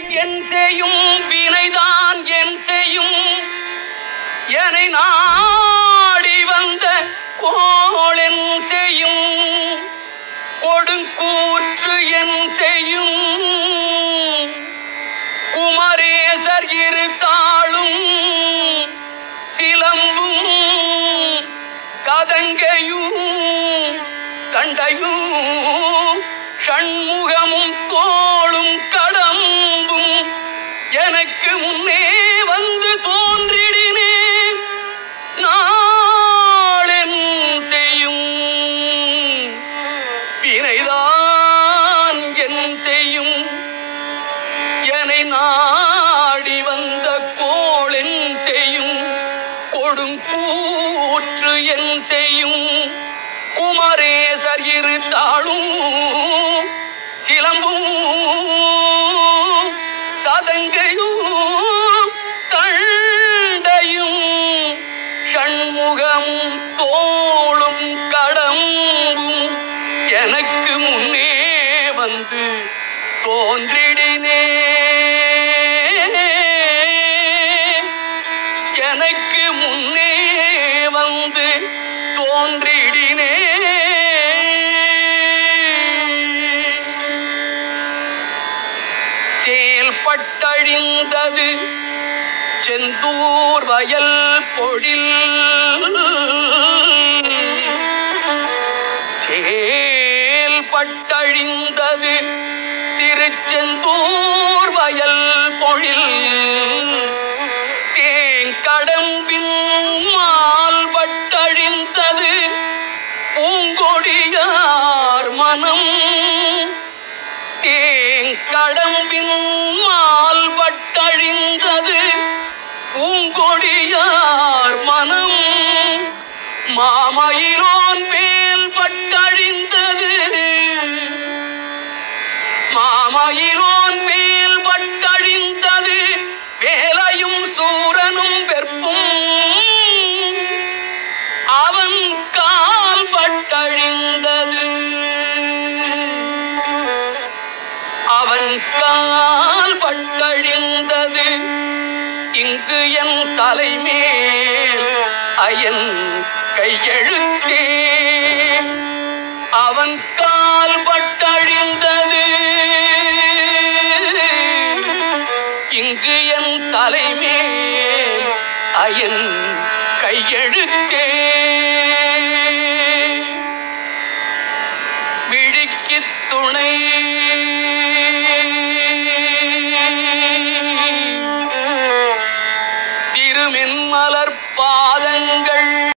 என் செய்யும் வினைதான் என் செய்யும் என்னை நாடி வந்த கோளென் செய்யும் கொடுங்கூற்று என் செய்யும் குமரேசர் இரு தாளும் சிலம்பும் சதங்கையும் தண்டையும் ஷண்முகமும் தோளும் கடம்பும் எனக்கு முன்னே வந்து தோன்றிடினே நாளென் செய்யும் வினைதான் என் செய்யும் என்னை நாடி வந்த கோளென் செய்யும் கொடுங்கூற்று என் செய்யும் குமரேசர் இரு தாளும் சிலம்பும் சதங்கையும் தண்டையும் ஷண்முகமும் தோளும் கடம்பும் எனக்கு முன்னே வந்து தோன்றிடினே எனக்கு முன்னே வந்து தோன்றிடினே செயல்பட்டழிந்தது செந்தூர் வயல் பொழில் செயல்பட்டழிந்தது திருச்செந்தூர் வயல் பொழில் தேங்கடம்பின் மால்பட்டழிந்தது பூங்கொடியார் மனம் தேங்கடம்பின் மால்பட்டழிந்தது பூங்கொடியார் மனம் மாமயிலோன் மேல் பட்டழிந்தது மாமயிலோன் மேல் பட்டழிந்தது வேலையும் சூரனும் வெற்பும் அவன் கால் பட்டழிந்தது அவன் கால் பட்டழிந்தது இங்கு என் தலைமேல் அயன் கையெழுத்தே அவன் கால் பட்டழிந்தது இங்கு என் தலைமேல் அயன் கையெழுத்தே விழிக்கு துணை திருமென்மல